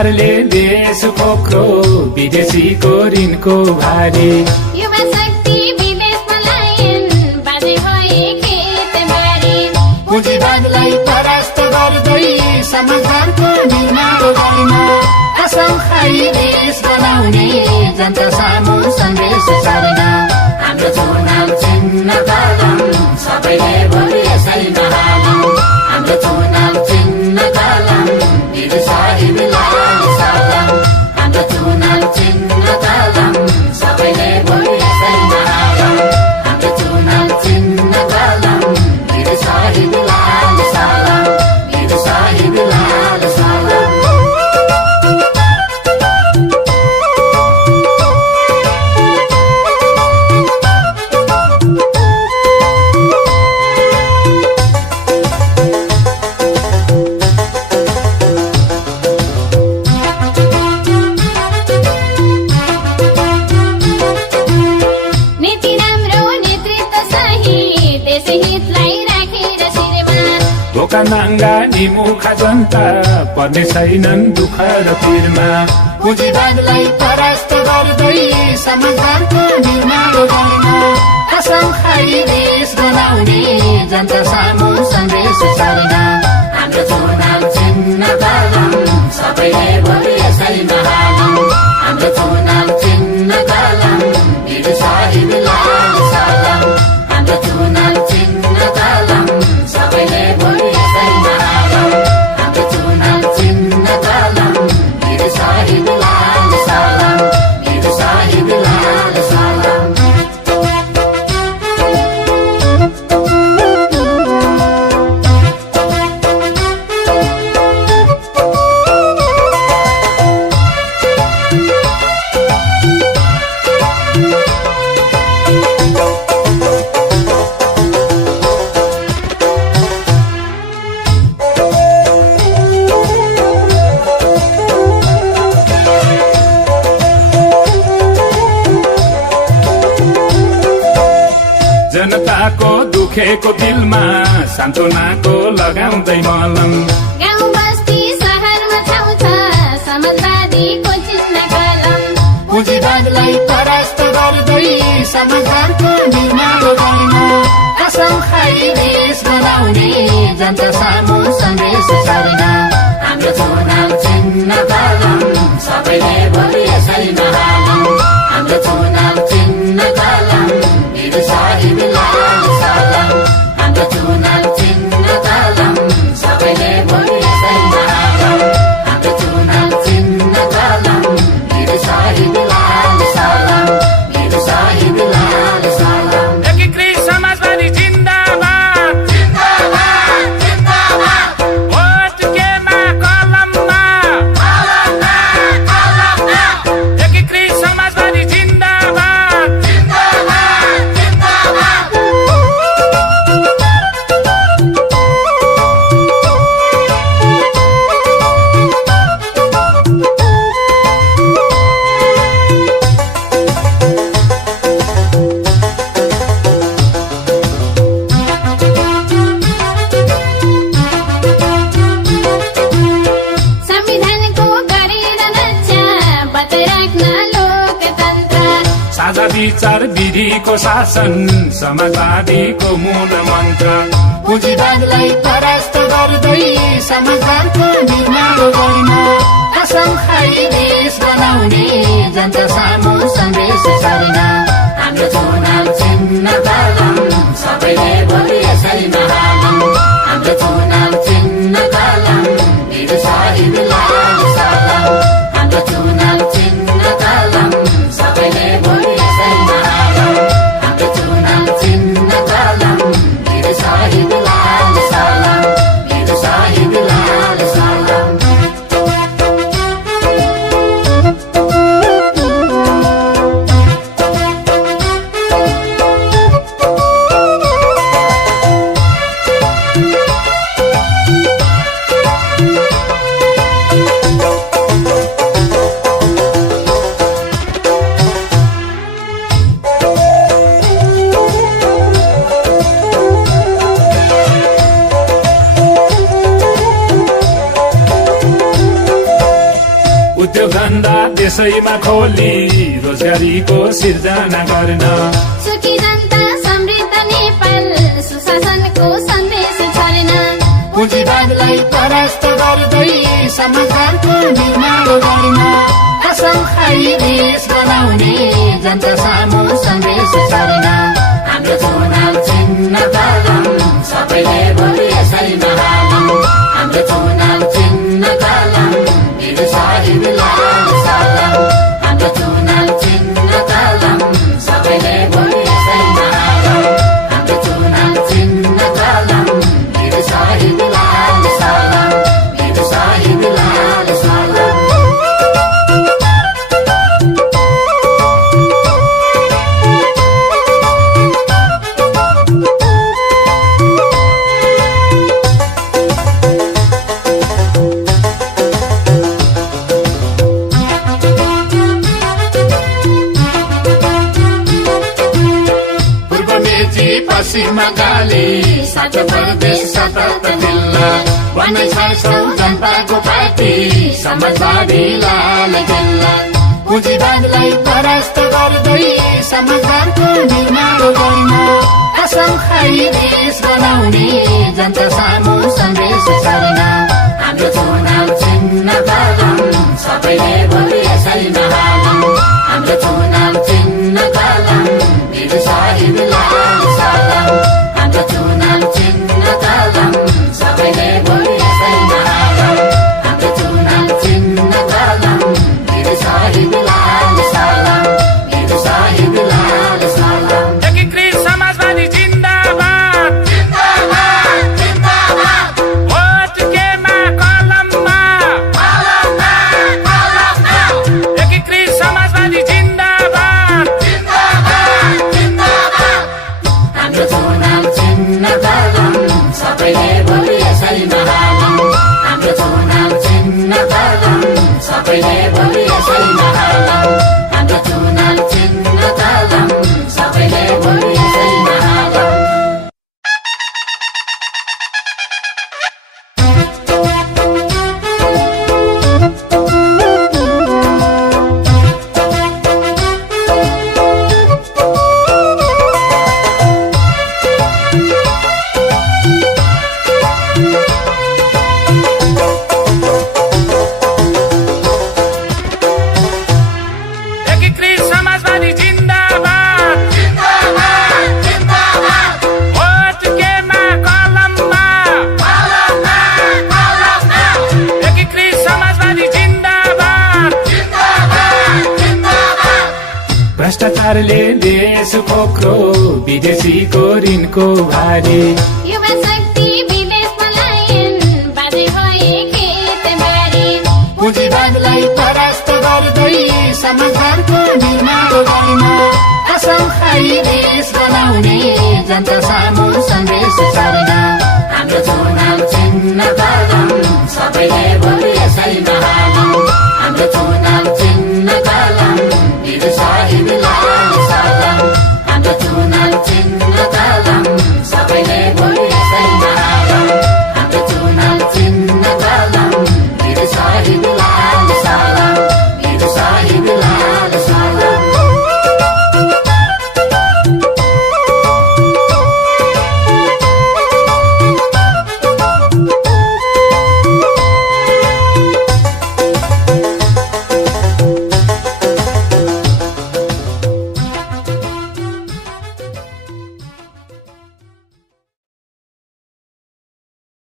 सरकारले देश पोख्रो विदेशीको ऋणको भारी युवा शक्ति विदेशमा लायन बाजे भए खेतबारी पुँजीवादलाई परास्त गर्दै समाजको निर्माण गर्न कसम खाई देश बनाउने जनता सामु सन्देश सार्न हाम्रो चुनाव चिन्ह कलम सबैले भोलि यसैमा हालौँ हाम्रो चुनाव चिन्ह कलम वीर साहिब लाल सलाम हाम्रो चुनाव चिन्ह कलम सबैले भोलि यसैमा हालौँ हाम्रो चुनाव चिन्ह कलम वीर साहिब लाल सलाम वीर साहिब लाल सलाम नीति राम्रो नेतृत्व सही देशहितलाई राखेर शिरमा भोका नाङ्गा निमुखा जनता पर्ने छैनन् दुःख र पिरमा पुँजीवादलाई परास्त गर्दै समाजको निर्माण गर्न कसम खाई देश बनाउने जनता सामु सन्देश सार्न हाम्रो चुनाव चिन्ह कलम सबैले भोलि यसैमा हालौँ हाम्रो चुनाव चिन्ह कलम वीर साहिब लाल सलाम हाम्रो चुनाव चिन्ह कलम सबैले भोलि यसैमा हालौँ हाम्रो चुनाव चिन्ह कलम वीर साहिब लाल सलाम वीर साहिब लाल सलाम जनताको दुखेको दिलमा सान्त्वनाको लगाउँदै मलम गाउँ बस्ती शहरमा ठाउँ छ समाजवादीको चिन्ह कलम पुँजीवादलाई परास्त गर्दै समाजको निर्माण गर्न कसम खाई देश बनाउने जनता सामु सन्देश सार्न हाम्रो चुनाव चिन्ह कलम सबैले भोलि यसैमा हालौँ हाम्रो चुनाव चिन्ह कलम वीर साहिब लाल सलाम हाम्रो चुनाव चिन्ह कलम सबैले भोलि यसैमा हालौँ हाम्रो चुनाव चिन्ह कलम वीर साहिब लाल सलाम वीर साहिब लाल सलाम एकीकृत समाजवादी जिन्दाबाद जिन्दाबाद जिन्दाबाद भोट केमा कलममा एकीकृत समाजवादी जिन्दाबाद जिन्दाबाद जिन्दाबाद संविधानको गरेर रक्षा बचाइराख्न लोकतन्त्र साझा विचार विधिको शासन समाजवादीको मूल मन्त्र पुँजीवादलाई परास्त गर्दै समाजको निर्माण गर्न कसम खाई देश बनाउने जनता सामु सन्देश सार्न हाम्रो चुनाव चिन्ह कलम सबैले भोलि यसैमा हालौँ हाम्रो चुनाव चिन्ह कलम वीर साहिब लाल सलाम हाम्रो चुनाव चिन्ह कलम सबैले भोलि यसैमा हालौँ हाम्रो चुनाव चिन्ह कलम वीर साहिब लाल सलाम वीर साहिब लाल सलाम त्यसैमा खोली रोजगारीको सिर्जना गर्न सुखी जनता समृद्ध नेपाल सुशासनको सन्देश छरेन पुँजीवादलाई परास्त गर्दै समाजको निर्माण गर्न कसम खाई देश बनाउने जनता सामु सन्देश छरेन हाम्रो चुनाव चिन्ह कलम सबैले भोलि यसैमा हालौँ हाम्रो चुनाव चिन्ह कलम वीर साहिब लाल सलाम हाम्रो चुनाव चिन्ह कलम सबैले भोलि यसैमा हालौँ हाम्रो चुनाव चिन्ह कलम वीर साहिब लाल सलाम वीर साहिब लाल सलाम पश्चिम गाली सात प्रदेश सतत जिल्ला 96 जनताको पार्टी समाजवादी लाल जिल्ला पुँजीवादलाई परास्त गर्दै समाजको निर्माण गर्न कसम खाई देश बनाउने जनता सामु सन्देश छरेन हाम्रो चुनाव चिन्ह कलम सबैले भोलि यसैमा हालौँ हाम्रो चुनाव चिन्ह कलम वीर साहिब लाल सलाम हाम्रो चुनाव चिन्ह कलम सबैले भोलि यसैमा हालौँ हाम्रो चुनाव चिन्ह कलम वीर साहिब लाल सलाम वीर साहिब लाल सलाम एकीकृत समाजवादी जिन्दाबाद जिन्दाबाद जिन्दाबाद भोट केमा कलममा एकीकृत समाजवादी जिन्दाबाद जिन्दाबाद जिन्दाबाद हाम्रो चुनाव चिन्ह कलम सबैले भोलि यसैमा हालौँ हाम्रो चुनाव चिन्ह कलम सबैले भोलि यसैमा हालौँ हाम्रो चुनाव चिन्ह कलम सबैले भोलि यसैमा हालौँ एकीकृत समाजवादी जिन्दाबाद जिन्दाबाद जिन्दाबाद भोट केमा कलममा एकीकृत समाजवादी जिन्दाबाद जिन्दाबाद जिन्दाबाद भ्रष्टाचारले देश खोक्रो विदेशीको ऋणको भारी युवा शक्ति विदेश पलायन बाजे भए खेतबारी पुँजीवादलाई परास्त गर्दै समाजको निर्माण गर्न कसम खाई देश बनाउने जनता सामु सन्देश छरेन हाम्रो चुनाव चिन्ह कलम सबैले भोलि यसैमा हालौँ हाम्रो चुनाव चिन्ह कलम वीर साहिब लाल सलाम हाम्रो चुनाव